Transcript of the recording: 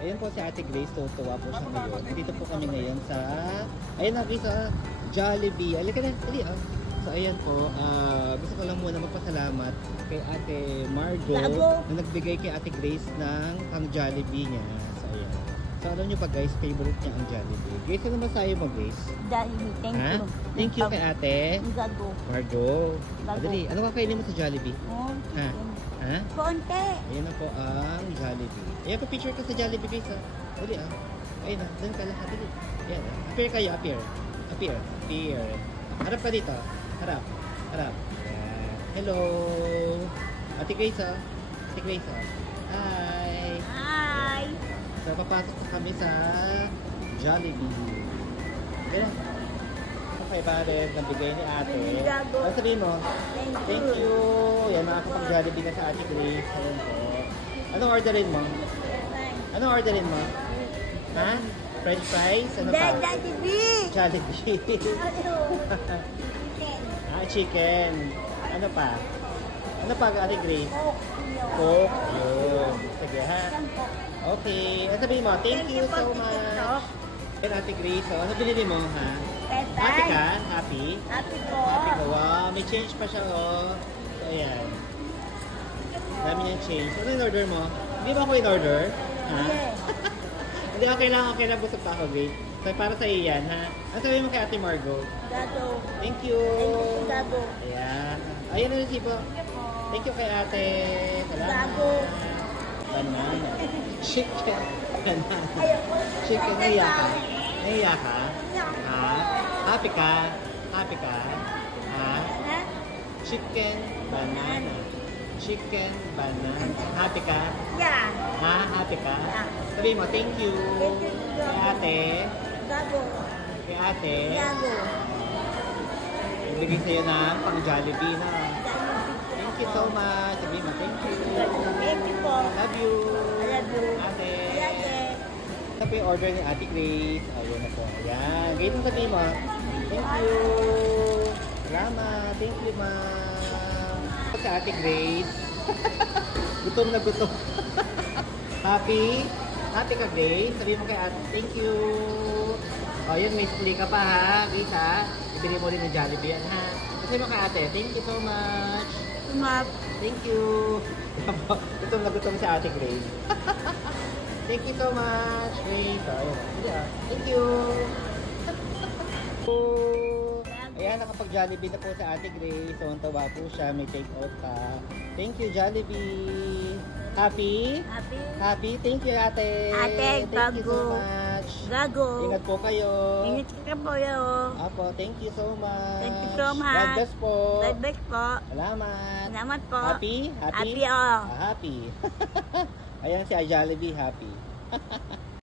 Ayan po si Ate Grace, tutuwa po siya ngayon. Dito po kami ngayon sa, ayan na sa Jollibee. Alika na, dali ah. So ayan po, gusto ko lang muna magpasalamat kay Ate Margo na nagbigay kay Ate Grace ng pang Jollibee niya. So ayan. So alam niyo pa guys, favorite niya ang Jollibee. Grace, ano masayo mo Grace? Jollibee, thank you. Thank you kay Ate Margo. Dali, ano kakainin mo sa Jollibee? Ha? Ha? Konti. Ayan na po ang Jollibee. Ayan po, picture ka sa Jollibee guys ha. Dali ah. Ayun na, doon ka lahat. Dali. Ayan ah. Appear kayo, appear. Appear. Appear. Harap ka dito. Harap. Harap. Ayan. Hello. Ate Grace ah. Ate Grace ah. Hi. Hi. So, papasok na kami sa Jollibee. Ganyan. Okay, pare, nabigay ni ate. Ano sabihin mo? Thank you. Yan, makakapag Jollibee na sa Ate Grace. Ayan po. Anong orderin mo? Anong orderin mo? Ha? French fries? Ano pa? Jollibee. Jollibee. Chicken. Ano pa? Ano pa, Ate Grace? Coke. Yun. Sige ha. Okay. Ano sabihin mo? Thank you so much. Yan, Ate Grace. So, ano binili mo, ha? Happy ka? Happy? Happy ko. Happy ko. Wow, may change pa siya, oh. So, ayan. Dami niyang change. Ano yung order mo? Hindi ba ako in-order? Ha? Hindi, okay lang. Busog pa ako, Grace. So, para sa iyo yan, ha? Ano sabihin mo kay Ate Margo? Gago. Thank you. Thank you, Gago. Ayan. Ayan na rin sipo. Thank you kay Ate. Salamat. Gago. Banana. Chicken. Banana. Chicken. Naiya ka? Naiya ka? Ha? Happy ka? Happy ka? Ha? Chicken. Banana. Chicken. Banana. Happy ka? Yeah. Ha? Happy ka? Yeah. Sabihin mo, thank you. Kay Ate. Gago. Kay Ate. Gago. Ibigay sa'yo ng pang Jollibee na. Thank you so much. Sabihin mo, thank you. Thank you po. Love you. I love you. Ate. Ate. Ito po yung order ni Ate Grace. Ayun na po. Ayan. Ganyan yung sabihin mo. Thank you. Salamat. Thank you, ma'am. Ito sa Ate Grace. Gutom na gutom. Happy? Happy ka, Grace? Sabihin mo kay Ate, thank you. O, yun, may split ka pa, ha? Grace, ha? Ibili mo rin ng Jollibee yan, ha? Sabihin mo kay Ate, thank you so much. Thank you. Gutom na gutom si Ate Grace. Thank you so much, Grace. O, ayun. Thank you. Ayan, nakapag-Jollibee na po sa Ate Grace. So, ang tawa po siya. May take-out pa. Thank you, Jollibee. Happy? Happy. Happy? Thank you, Ate. Ate, Thank you so Gago. much. Gago. Ingat po kayo. Ingat ka po yun. Apo, thank you so much. Thank you so much. God bless po. God bless po. Salamat. Salamat po. Happy? Happy? Happy, oh. Happy. Ayan si Jollibee, happy.